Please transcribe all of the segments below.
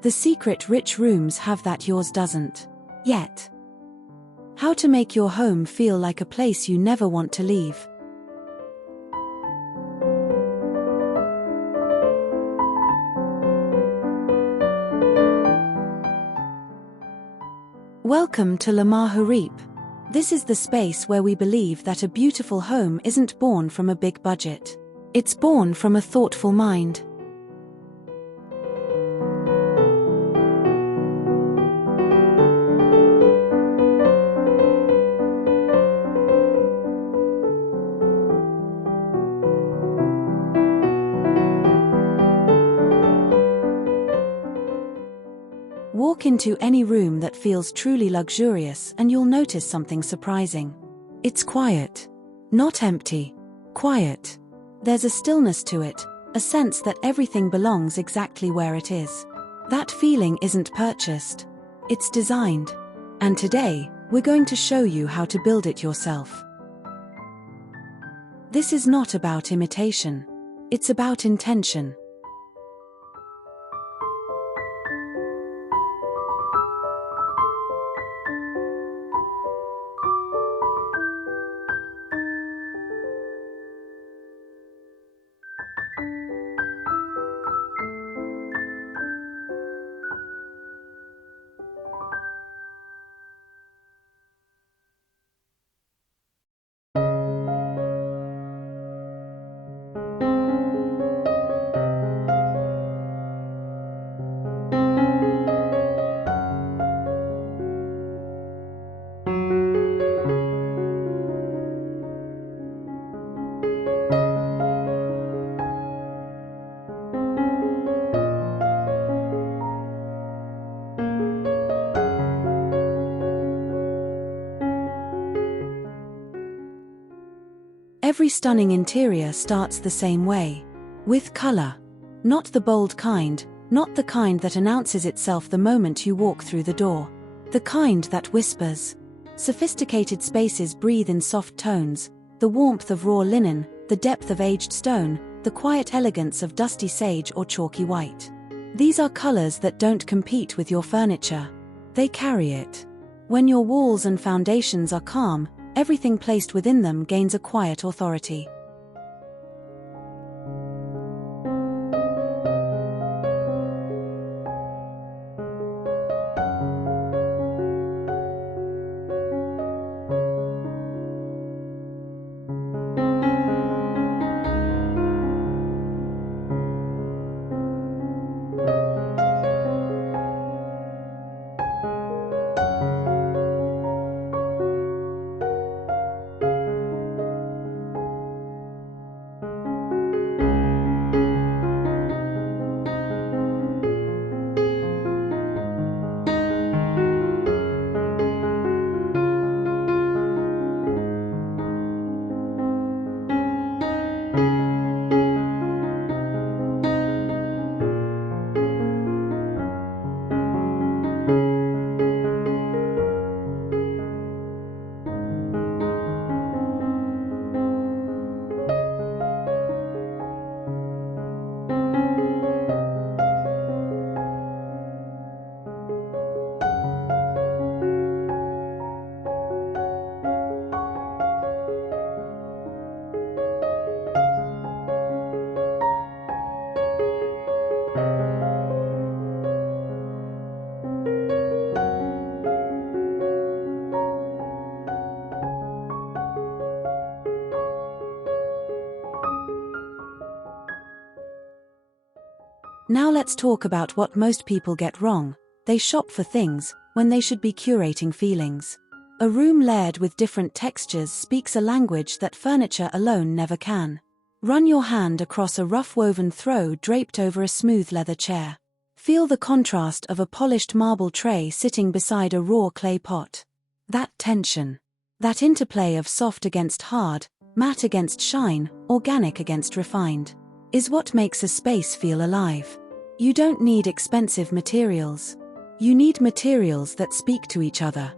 The secret rich rooms have that yours doesn't. Yet. How to make your home feel like a place you never want to leave. Welcome to Mahurip. This is the space where we believe that a beautiful home isn't born from a big budget. It's born from a thoughtful mind. Walk into any room that feels truly luxurious and you'll notice something surprising. It's quiet. Not empty. Quiet. There's a stillness to it, a sense that everything belongs exactly where it is. That feeling isn't purchased. It's designed. And today, we're going to show you how to build it yourself. This is not about imitation. It's about intention. Every stunning interior starts the same way. With color. Not the bold kind, not the kind that announces itself the moment you walk through the door. The kind that whispers. Sophisticated spaces breathe in soft tones, the warmth of raw linen, the depth of aged stone, the quiet elegance of dusty sage or chalky white. These are colors that don't compete with your furniture. They carry it. When your walls and foundations are calm, everything placed within them gains a quiet authority. Now let's talk about what most people get wrong. They shop for things, when they should be curating feelings. A room layered with different textures speaks a language that furniture alone never can. Run your hand across a rough-woven throw draped over a smooth leather chair. Feel the contrast of a polished marble tray sitting beside a raw clay pot. That tension. That interplay of soft against hard, matte against shine, organic against refined, is what makes a space feel alive. You don't need expensive materials. You need materials that speak to each other.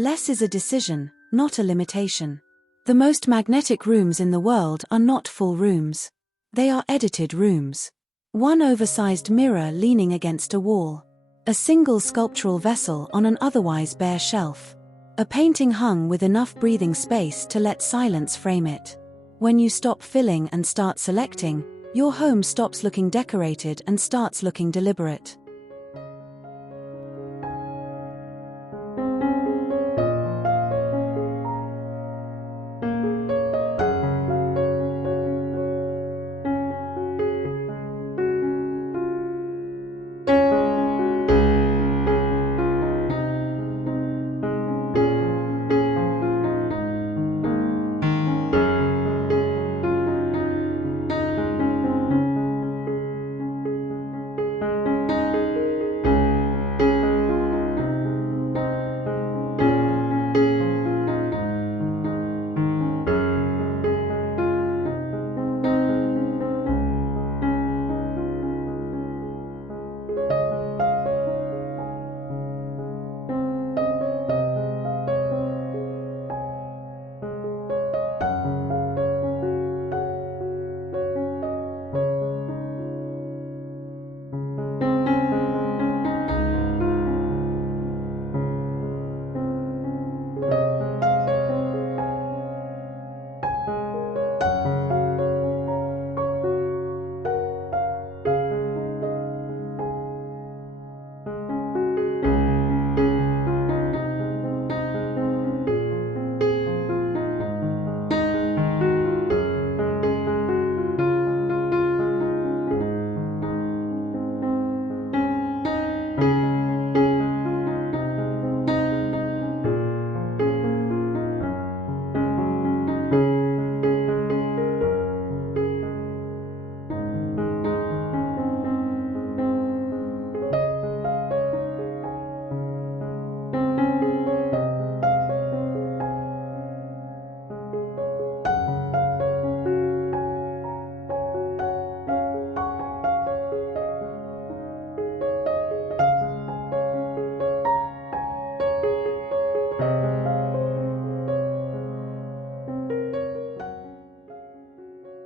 Less is a decision, not a limitation. The most magnetic rooms in the world are not full rooms. They are edited rooms. One oversized mirror leaning against a wall. A single sculptural vessel on an otherwise bare shelf. A painting hung with enough breathing space to let silence frame it. When you stop filling and start selecting, your home stops looking decorated and starts looking deliberate.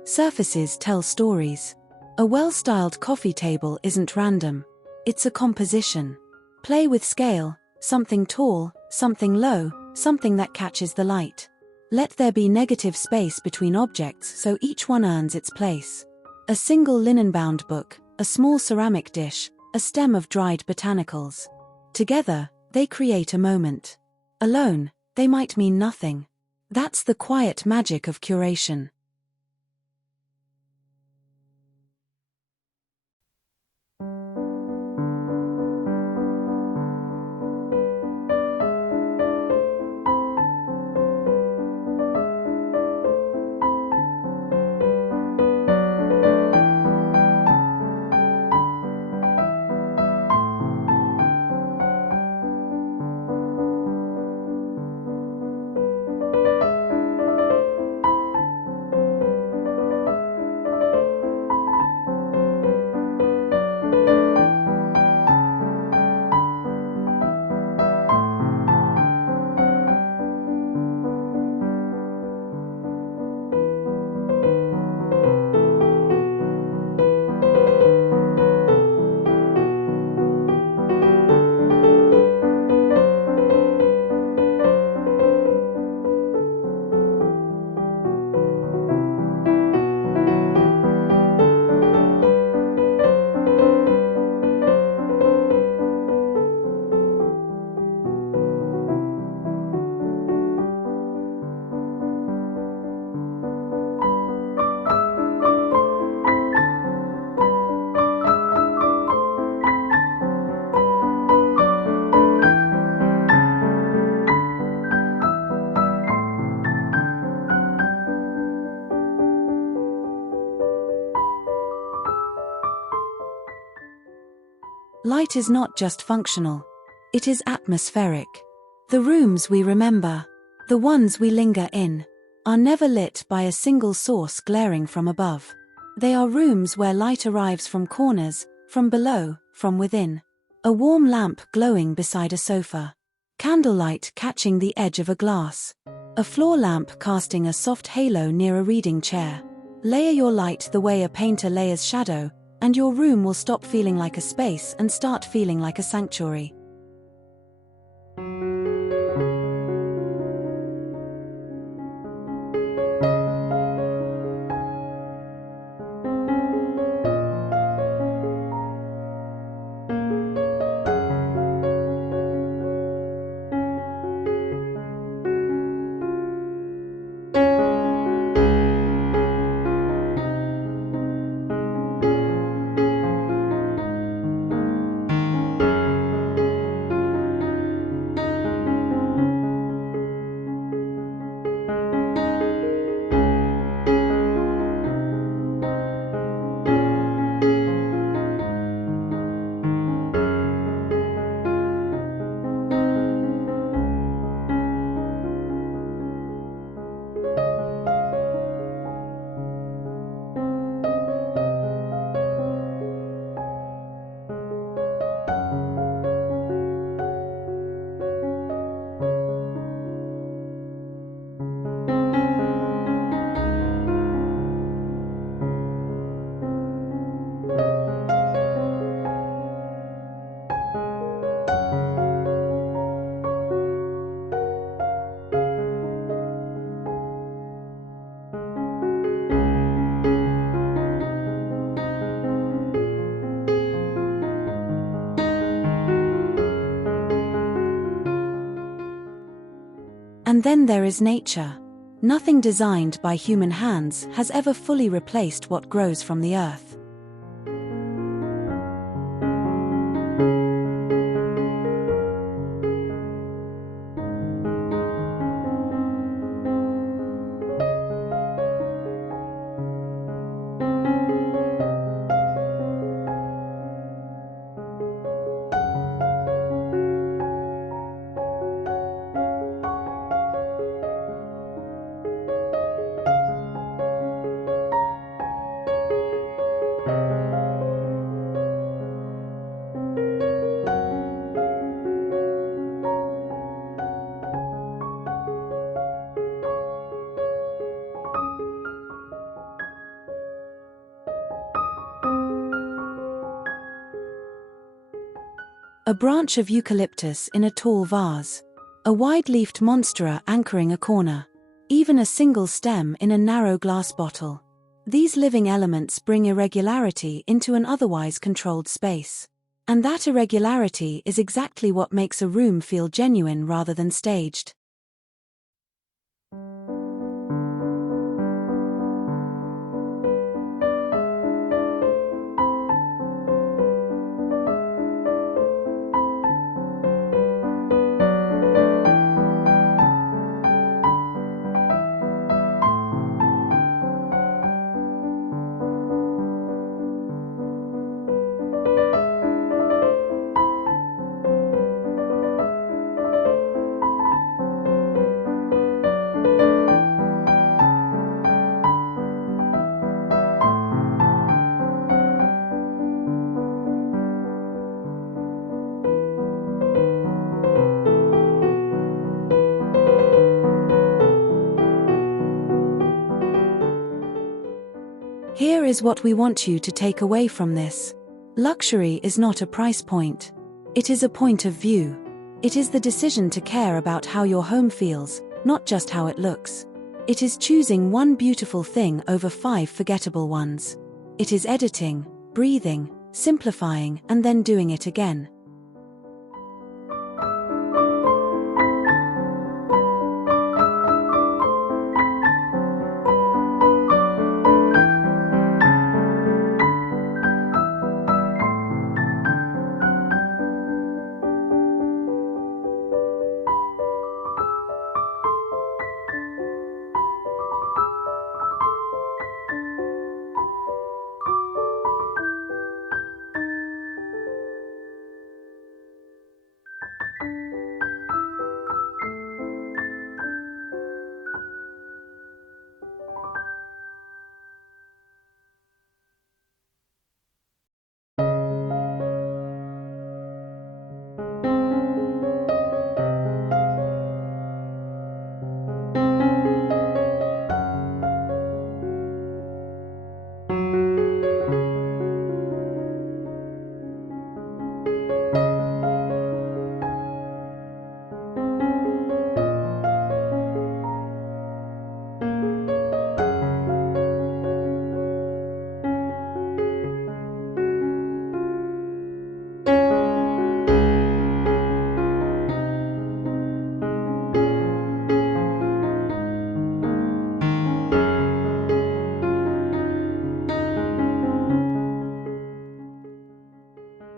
Surfaces tell stories. A well-styled coffee table isn't random. It's a composition. Play with scale, something tall, something low, something that catches the light. Let there be negative space between objects so each one earns its place. A single linen-bound book, a small ceramic dish, a stem of dried botanicals. Together, they create a moment. Alone, they might mean nothing. That's the quiet magic of curation. Light is not just functional. It is atmospheric. The rooms we remember, the ones we linger in, are never lit by a single source glaring from above. They are rooms where light arrives from corners, from below, from within. A warm lamp glowing beside a sofa. candlelight catching the edge of a glass, a floor lamp casting a soft halo near a reading chair. Layer your light the way a painter layers shadow, and your room will stop feeling like a space and start feeling like a sanctuary. And then there is nature. Nothing designed by human hands has ever fully replaced what grows from the earth. A branch of eucalyptus in a tall vase. A wide-leafed monstera anchoring a corner. Even a single stem in a narrow glass bottle. These living elements bring irregularity into an otherwise controlled space. And that irregularity is exactly what makes a room feel genuine rather than staged. Here is what we want you to take away from this. Luxury is not a price point. It is a point of view. It is the decision to care about how your home feels, not just how it looks. It is choosing one beautiful thing over 5 forgettable ones. It is editing, breathing, simplifying, and then doing it again.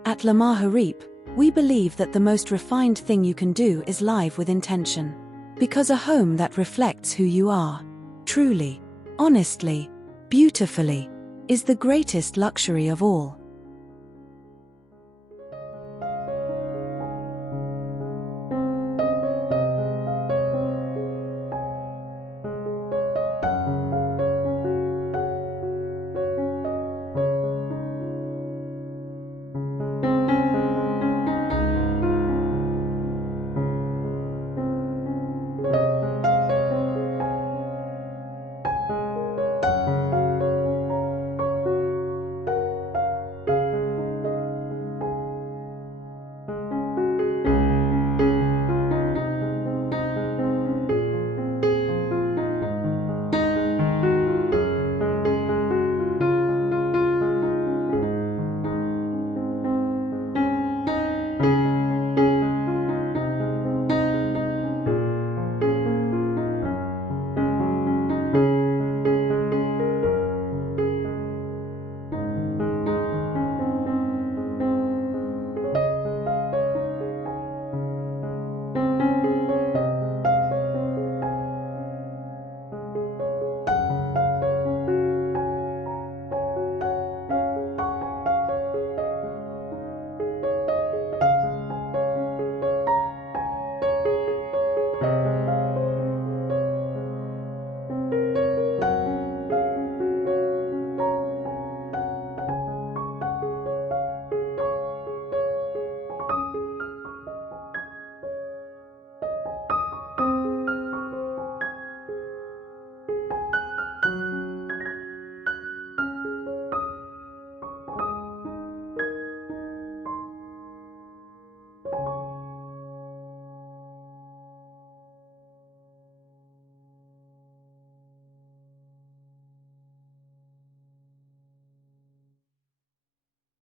At Mahurip, we believe that the most refined thing you can do is live with intention. Because a home that reflects who you are, truly, honestly, beautifully, is the greatest luxury of all.